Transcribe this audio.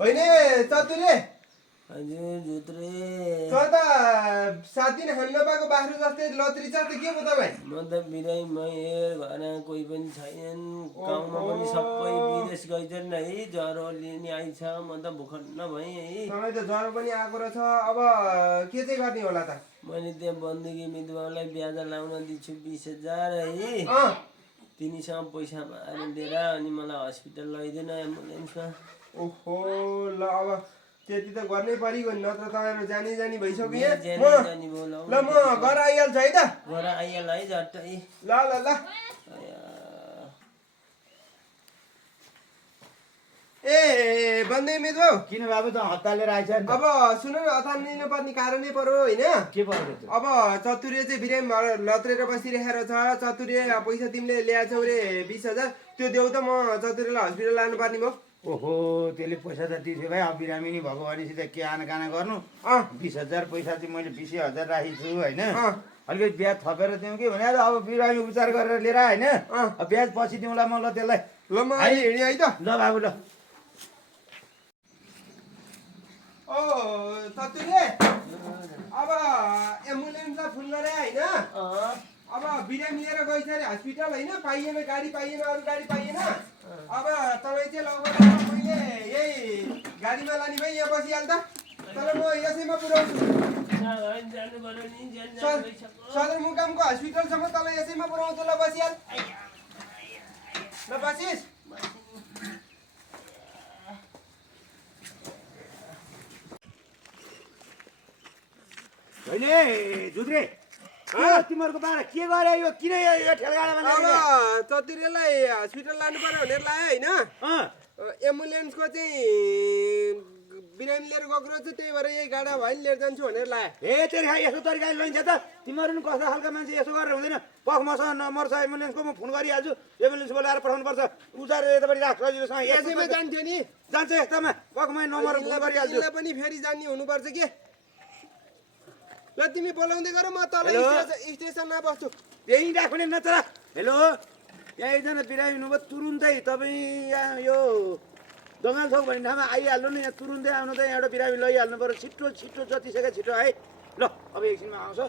होइन चतुरे हजुर जुत्रे त त 7 दिन खान नपाएको बाख्रो जस्तै लत्री छ त के भयो तपाईँ म त बिरामी घरमा कोही पनि छैनन् गाउँमा पनि सबै विदेश गइछन् है ज्वरो लिने आइछ म त भुखन्न भएँ है तपाईँ त ज्वरो पनि आएको रहेछ अब के चाहिँ गर्ने होला त मैले त्यहाँ बन्दुकी विधवालाई ब्याज लाउन दिन्छु 20,000 है तिनीसँग पैसा मारेर दिएर अनि मलाई हस्पिटल लैदिन एम्बुलेन्समा ओहो ल अब त्यति त गर्नै परिगयो नि नत्र तपाईँहरू जानी जानी भइसक्यो यहाँ जानी भयो ल म घर आइहाल्छु है त घर आइहाल है झट्टै ल ल ल ए बन्दै मित्र किन बाबु त हतालेर आइछ नि अब सुन न अतानिनु पर्ने कारणै पर्यो होइन के पर्यो त अब चतुर्य चाहिँ बिरामी भएर लत्रेर बसिरहेको छ चतुर्य पैसा तिमीले ल्याएछौ रे 20,000 त्यो देऊ त म चतुर्यलाई हस्पिटल लानु पर्ने भयो ओहो त्यसले पैसा त दिन्थ्यो भाइ अब बिरामी नि भएको भनेपछि त के आनाकाना गर्नु 20,000 पैसा चाहिँ मैले 20,000 राखेको छु होइन अलिकति ब्याज थपेर दिउँ कि भने अब बिरामी उपचार गरेर लिएर होइन अब ब्याज पछि दिउँला म ल त्यसलाई ल म हिँडेँ है त ल बाबु ल ओ चतुर्य अब एम्बुलेन्सलाई फोन गरे होइन अब बिरामी लिएर गइछ अरे हस्पिटल होइन पाइएन गाडी पाइएन अरू गाडी पाइएन अब तपाईँ चाहिँ लगेर मैले यही गाडीमा लाने भए यहाँ बसिहाल्छ तर म यसैमा पुऱ्याउँछु सदरमुकामको हस्पिटलसम्म तँलाई यसैमा पुऱ्याउँछु ल बसिहाल ल बसिस् होइन जुद्रे तिमीहरूको बाह्र के गरे यो किन यो ठेलगाडामा अब चतुर्यलाई हस्पिटल लानु पर्यो भनेर लायो होइन एम्बुलेन्सको चाहिँ बिरामी लिएर गएको रहेछ त्यही भएर यही गाडा भयो नि लिएर जान्छु भनेर लायो ए तेरि खा यस्तो तरिकाले लैन्छ त तिमीहरू नि कस्तो खालको मान्छे यसो गरेर हुँदैन पख मसँग नम्बर छ एम्बुलेन्सको म फोन गरिहाल्छु एम्बुलेन्स बोलाएर पठाउनुपर्छ उचार यतापट्टि राख सजिलोसँग यसैमा जान्थ्यो नि जान्छ यस्तोमा पख मै नम्बर फोन गरिहाल्छु तिमीलाई पनि फेरि जान्ने हुनुपर्छ के ल तिमी बोलाउँदै गर म तल स्टेसनमा बस्छु यहीँ राख्ने नत्र हेलो यहाँ एकजना बिरामी हुनुभयो तुरुन्तै तपाईँ यहाँ यो दङ्गाल छौक भन्ने ठाउँमा आइहाल्नु नि यहाँ तुरुन्तै आउनु त यहाँबाट बिरामी लैहाल्नु पर्यो छिटो छिटो जतिसक्यो छिटो है ल अब एकछिनमा आउँछ